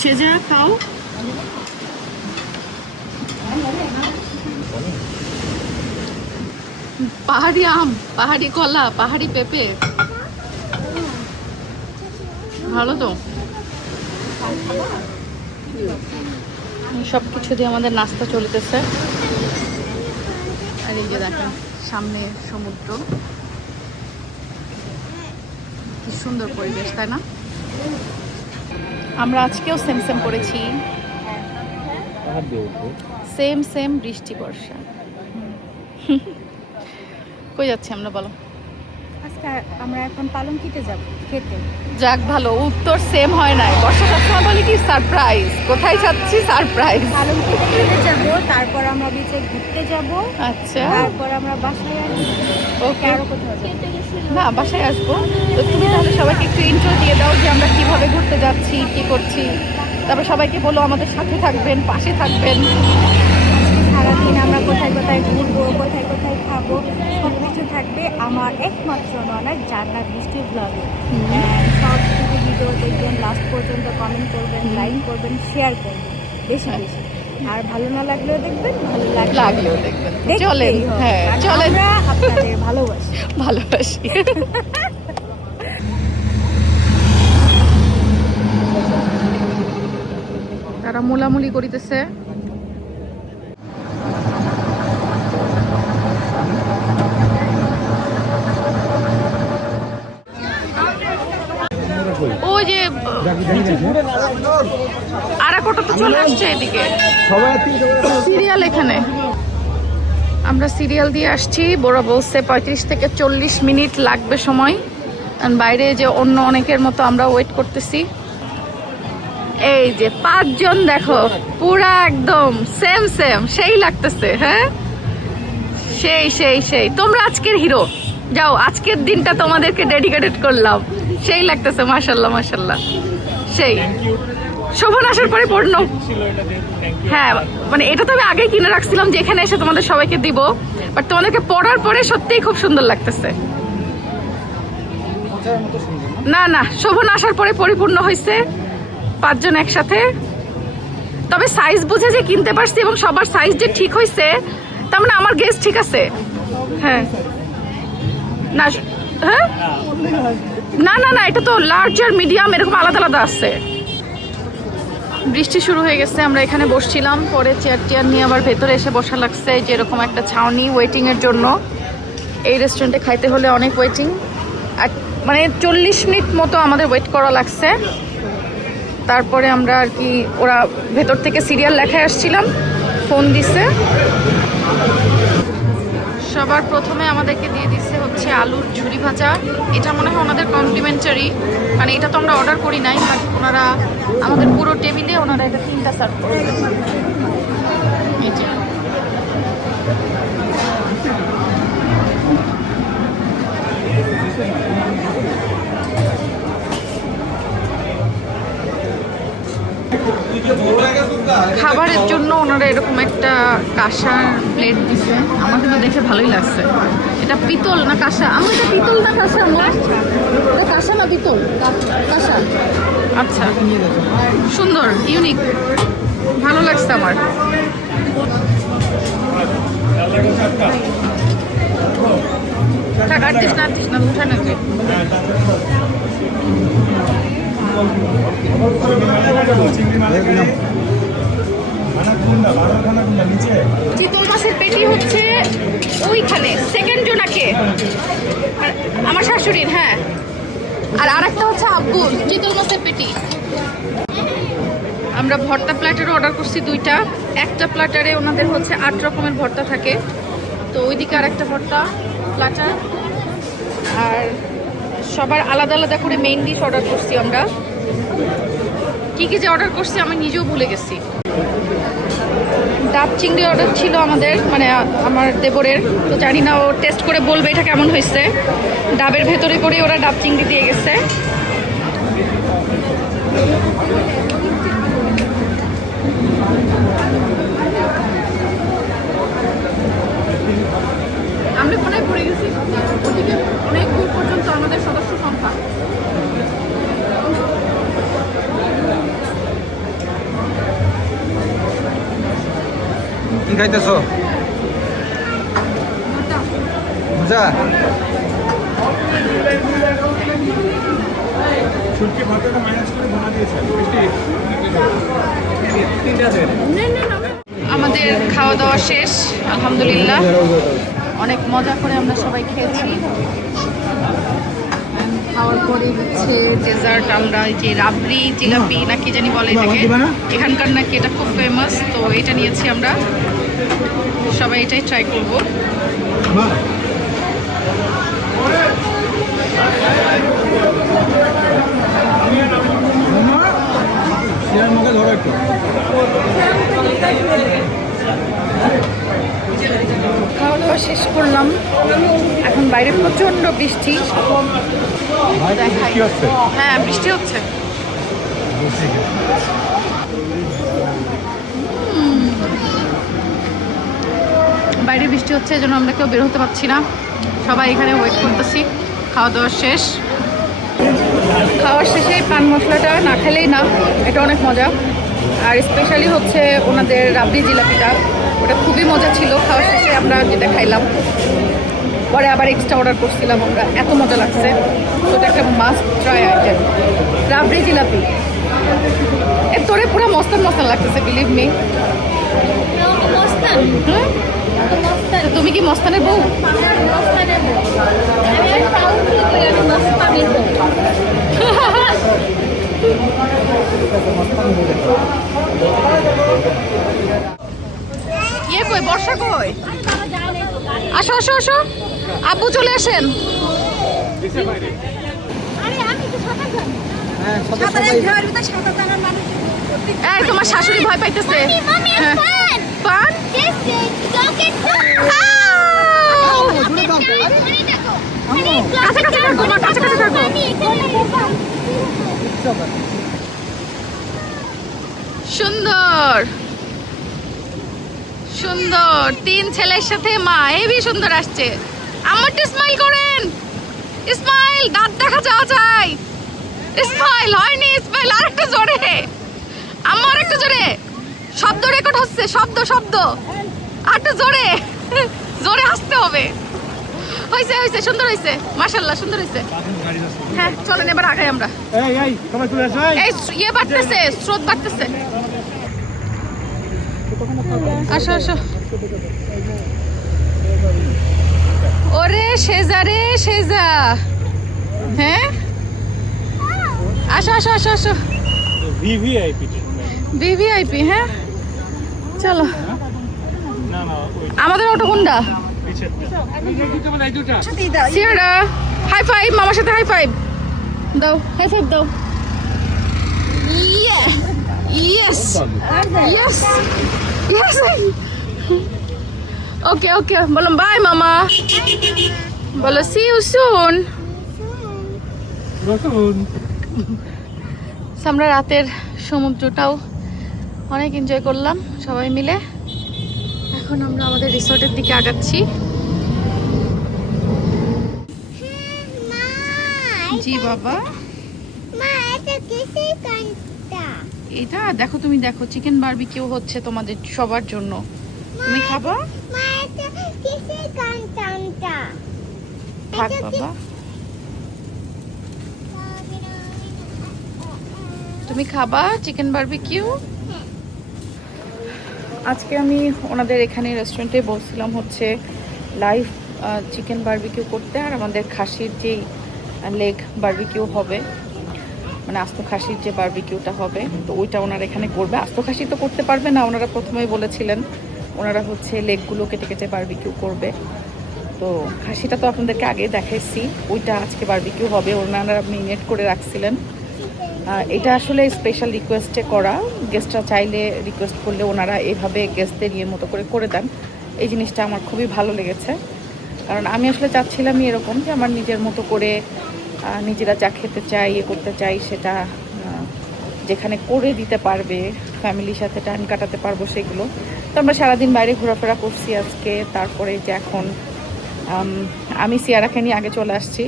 সেজা খাও। পাহাড়ি আম, পাহাড়ি কলা, পাহাড়ি পেঁপে, ভালো তো। সব কিছু দিয়ে আমাদের নাস্তা চলতেছে। আর এই যে দেখেন সামনে সমুদ্র, কি সুন্দর পরিবেশ, তাই না? আমরা আজকেও সেম সেম করেছি, সেম সেম বৃষ্টি বর্ষা। কই যাচ্ছি আমরা বলো? আজকে আমরা এখন পালংকিতে যাব খেতে। যাক ভালো, উত্তর সেম হয় নাই। বর্ষা সবসময় বলে কি সারপ্রাইজ, কোথায় যাচ্ছি সারপ্রাইজ। পালংকিতে খেতে যাব, তারপর আমরা বিচে ঘুরতে যাব, আচ্ছা তারপর আমরা বাসায় আসবো। ওকে, আরো কোথাও যাব না বাসায় আসবো। তো তুমি তাহলে সবাইকে একটু ইন্ট্রো দিয়ে দাও যে আমরা কিভাবে ঘুরতে যাচ্ছি, কি করছি। তারপর সবাইকে বলো আমাদের সাথে থাকবেন, পাশে থাকবেন। সারাদিন আমরা কোথায় কোথায় ঘুরবো, কোথায় কোথায় খাবো, সব কিছু থাকবে আমার একমাত্র নয় জান্নাত বৃষ্টি ব্লগে। সব কিছু ভিডিও দেখবেন, লাস্ট পর্যন্ত কমেন্ট করবেন, লাইক করবেন, শেয়ার করবেন বেশি বেশি। আর ভালো না লাগলেও দেখবেন, ভালো লাগলেও দেখবেন। চলেন, হ্যাঁ চলেন, আমরা আপনাদের ভালোবাসি। ভালোবাসি। তারা মোলামুলি করিতেছে। ওই যে আরাকোটা তো চলে আসছে এদিকে, সিরিয়াল এখানে। আমরা সিরিয়াল দিয়ে আসছি, বোরা বলছে 35 থেকে 40 মিনিট লাগবে সময়। বাইরে যে অন্য অনেকের মতো আমরা ওয়েট করতেছি। এই যে 5 জন দেখো, পুরা একদম সেম সেম, সেই লাগতেছে। হ্যাঁ সেই সেই সেই, তোমরা আজকের হিরো। যাও, আজকের দিনটা তোমাদেরকে ডেডিকেটেড করলাম। সেই লাগতেছে, মাশাল্লাহ মাশাল্লাহ। সেই শোভন আসার পরে পড়লো। হ্যাঁ মানে এটা তো আমি আগেই কিনে রাখছিলাম যে এখানে এসে তোমাদের সবাইকে দিব, বাট তোমাদেরকে পড়ার পরে সত্যিই খুব সুন্দর লাগতেছে। না না, শোভন আসার পরে পরিপূর্ণ হয়েছে 5 জন একসাথে। তবে সাইজ বুঝে যে কিনতে পারছি এবং সবার সাইজ যে ঠিক হয়েছে, তার মানে আমার গেস ঠিক আছে। হ্যাঁ না, হ্যাঁ না না না, এটা তো লার্জ আর মিডিয়াম এরকম আলাদা আলাদা আছে। বৃষ্টি শুরু হয়ে গেছে, আমরা এখানে বসছিলাম, পরে চেয়ার টেয়ার নিয়ে আবার ভেতরে এসে বসা লাগছে। যেরকম একটা ছাউনি ওয়েটিং এর জন্য। এই রেস্টুরেন্টে খাইতে হলে অনেক ওয়েটিং, আর মানে 40 মিনিট মতো আমাদের ওয়েট করা লাগছে। তারপরে আমরা আর কি, ওরা ভেতর থেকে সিরিয়াল লেখায় আসছিলাম, ফোন দিছে। সবার প্রথমে আমাদেরকে দিয়ে দিচ্ছে হচ্ছে আলুর ঝুরি ভাজা। এটা মনে হয় ওনাদের কমপ্লিমেন্টারি, মানে এটা তো আমরা অর্ডার করি নাই, বাট ওনারা আমাদের পুরো টেবিলে ওনারা এটা 3টা সার্ভ করে। খাবারের জন্য ওনারা এরকম একটা কাঁসার প্লেট দিছে। আমার কিন্তু দেখে ভালোই লাগছে। এটা পিতল না কাঁসা? আমার এটা পিতল না কাঁসা? এটা কাঁসা না পিতল? কাঁসা। আচ্ছা, সুন্দর, ইউনিক, ভালো লাগছে আমার। থাক, আটতিস না উঠে নাকি। চিতল মাছের পেটি হচ্ছে ওইখানে সেকেন্ড জোনাকে, আমার শাশুড়ির। হ্যাঁ, আর আরেকটা হচ্ছে আব্বুর চিতল মাছের পেটি। আমরা ভর্তা প্ল্যাটারও অর্ডার করছি 2টা। একটা প্ল্যাটারে ওনাদের হচ্ছে 8 রকমের ভর্তা থাকে, তো ওইদিকে আরেকটা ভর্তা প্ল্যাটার। আর সবার আলাদা আলাদা করে মেইন ডিশ অর্ডার করছি আমরা। কি কি যে অর্ডার করছি আমি নিজেও ভুলে গেছি। ডাব চিংড়ি অর্ডার ছিল আমাদের, মানে আমার দেবরের। তো জানি না, ও টেস্ট করে বলবে এটা কেমন হয়েছে। ডাবের ভেতরে করে ওরা ডাব চিংড়ি দিয়ে গেছে। আমরা কোনায় পড়ে গেছি, ওদিকে অনেক দূর পর্যন্ত আমাদের সদস্য সংখ্যা। কি খাইতেছো? বুঝা শুটকি ভাতটা মাইনাস করে বানা দিয়েছেন। আমাদের খাওয়া দাওয়া শেষ আলহামদুলিল্লাহ, অনেক মজা করে আমরা সবাই খেয়েছি। খাওয়ার পরে হচ্ছে ডেজার্ট, আমরা এই যে রাবড়ি জিলাপি নাকি জানি বলে এটাকে, এখানকার নাকি এটা খুব ফেমাস, তো এটা নিয়েছি আমরা, সবাই এটাই ট্রাই করবো। খাওয়া দাওয়া শেষ করলাম, এখন বাইরে প্রচন্ড বৃষ্টি। হ্যাঁ বৃষ্টি হচ্ছে। বাইরে বৃষ্টি হচ্ছে, এই জন্য আমরা কেউ বের হতে পারছি না, সবাই এখানে ওয়েট করতেছি। খাওয়া দাওয়া শেষ, খাওয়ার শেষে পান মশলাটা না খেলেই না, এটা অনেক মজা। আর স্পেশালি হচ্ছে ওনাদের রাবড়ি জিলাপিটা, ওটা খুবই মজা ছিল। খাওয়ার শেষে আমরা যেটা খাইলাম, পরে আবার এক্সট্রা অর্ডার করছিলাম আমরা, এত মজা লাগছে। তো এটা একটা মাস্ট ট্রাই আইটেম, রাবড়ি জিলাপি। এর তোরে পুরো মস্তান মস্তান লাগতেছে, বিলিভ মি। তুমি কি মস্তানের বউ? ইয়ে কই, বর্ষা কই? আসো আসো আসো, আব্বু চলে আসেন। এই তোমার শাশুড়ি ভয় পাইতেছে। পান সুন্দর সুন্দর, 3 ছেলের সাথে মা, হেবি সুন্দর আসছে। আমারটা স্মাইল করেন, স্মাইল, দাঁত দেখা যাওয়া যায়। স্মাইল হয়নি, স্মাইল আরেকটু জোরে, আমার একটু জোরে, শব্দ রেকর্ড হচ্ছে, শব্দ শব্দ, আরেকটু জোরে জোরে হাসতে হবে। হয়েছে হয়েছে, সুন্দর হয়েছে, মাশাআল্লাহ সুন্দর হয়েছে। হ্যাঁ চলেন এবার আগাই আমরা। এই ইয়ে বাড়তেছে, স্রোত বাড়তেছে। আসো আসো। ওরে সেজা রে সেজা, হ্যাঁ আসো আসো আসো আসো। ভিভিআইপি, হ্যাঁ চলো। আমাদের অটো কোনটা? সিয়ারা হাই ফাইভ, মামার সাথে হাই ফাইভ দাও, হাই ফাইভ দাও। ইয়েস ইয়েস ইয়েস, ওকে ওকে, বলো বাই মামা, বলো সি ইউ সুন। আমরা রাতের সমুদ্রটাও অনেক এনজয় করলাম সবাই মিলে। এখন আমরা আমাদের রিসোর্টের দিকে আগাচ্ছি। জি বাবা, এটা দেখো, তুমি দেখো চিকেন বারবিকিউ হচ্ছে তোমাদের সবার জন্য, তুমি খাবা? থাক বাবা, তুমি খাবা চিকেন বারবিকিউ? আজকে আমি ওনাদের এখানে রেস্টুরেন্টে বলছিলাম হচ্ছে লাইভ চিকেন বারবিকিউ করতে, আর আমাদের খাসির যেই লেগ বারবিকিউ হবে, মানে আস্ত খাসির যে বারবিকিউটা হবে, তো ওইটা ওনারা এখানে করবে। আস্ত খাসি তো করতে পারবে না, ওনারা প্রথমেই বলেছিলেন ওনারা হচ্ছে লেগগুলো কেটে কেটে বারবিকিউ করবে। তো খাসিটা তো আপনাদেরকে আগে দেখাইছি, ওইটা আজকে বারবিকিউ হবে, ওনারা মেরিনেট করে রাখছিলেন। এটা আসলে স্পেশাল রিকোয়েস্টে করা, গেস্টরা চাইলে রিকোয়েস্ট করলে ওনারা এভাবে গেস্টদের ইয়ের মতো করে দেন। এই জিনিসটা আমার খুবই ভালো লেগেছে, কারণ আমি আসলে চাচ্ছিলামই এরকম যে আমার নিজের মতো করে নিজেরা যা খেতে চাই, ইয়ে করতে চাই, সেটা যেখানে করে দিতে পারবে, ফ্যামিলির সাথে টাইম কাটাতে পারবো সেগুলো। তো আমরা সারাদিন বাইরে ঘোরাফেরা করছি আজকে। তারপরে যে এখন আমি সিয়ারাকে নিয়ে আগে চলে আসছি,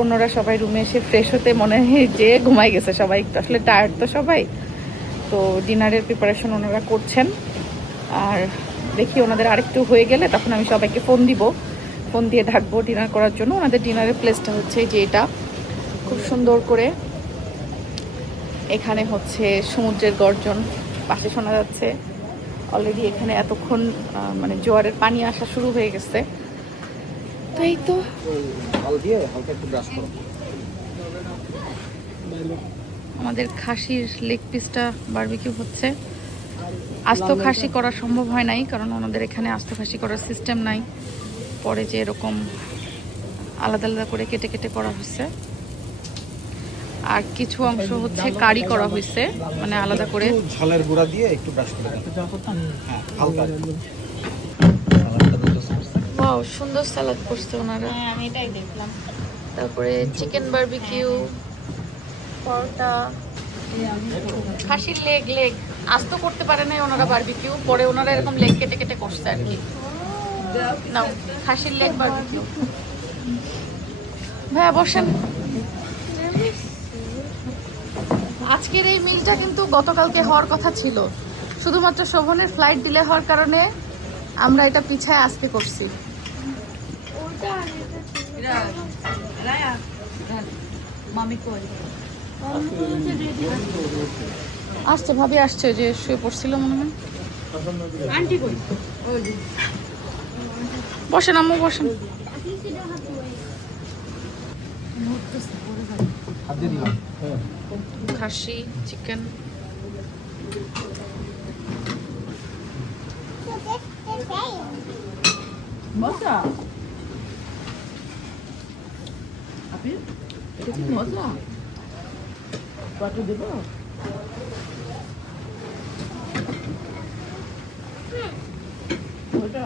অন্যরা সবাই রুমে এসে ফ্রেশ হতে মনে হয় যে ঘুমাই গেছে সবাই, আসলে টায়ার্ড তো সবাই। তো ডিনারের প্রিপারেশন ওনারা করছেন, আর দেখি ওনাদের আরেকটু হয়ে গেলে তখন আমি সবাইকে ফোন দিব, ফোন দিয়ে ডাকবো ডিনার করার জন্য। ওনাদের ডিনারের প্লেসটা হচ্ছে যে এটা খুব সুন্দর করে, এখানে হচ্ছে সমুদ্রের গর্জন পাশে শোনা যাচ্ছে। অলরেডি এখানে এতক্ষণ মানে জোয়ারের পানি আসা শুরু হয়ে গেছে। তো এই তো আমাদের খাসির লেগ পিসটা বারবিকিউ হচ্ছে। আস্ত খাসি করা সম্ভব হয় নাই, কারণ ওনাদের এখানে আস্ত খাসি করার সিস্টেম নাই। পরে যে এরকম আলাদা আলাদা করে কেটে কেটে করা হয়েছে, আর কিছু অংশ হচ্ছে কারি করা হয়েছে, মানে আলাদা করে ঝালের গুঁড়া দিয়ে একটু ব্রাশ করে দেন। হ্যাঁ, হালকা। ওয়াও, সুন্দর সালাদ করছে ওনারা। হ্যাঁ, আমি এটাই দেখলাম। তারপরে চিকেন বারবিকিউ, পরোটা, খাসির লেগ আস্ত করতে পারে নাই ওনারা বারবিকিউ, পরে ওনারা এরকম লেগ কেটে কেটে করছে আর কি। নাও খাসির লেগ বারবিকিউ। ভাইয়া বসেন। আজকের এই মিলটা কিন্তু গতকালকে হওয়ার কথা ছিল, শুধুমাত্র শোভনের ফ্লাইট ডিলে হওয়ার কারণে আমরা এটা পিছায় আজকে করছি। আসছে ভাবি, আসছে, যে শুয়ে পড়ছিল মনে হয়। বসেন আম্মু, বসেন। খাসি, চিকেন, মজা আপনি এটা কি মজা কত দেব মজা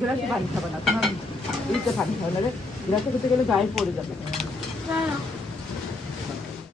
গ্লাসে পানি খাবে না, তোমার এইটা পানি খাবে না রে, গ্লাসে খেতে গেলে গায়ে পড়ে যাবে।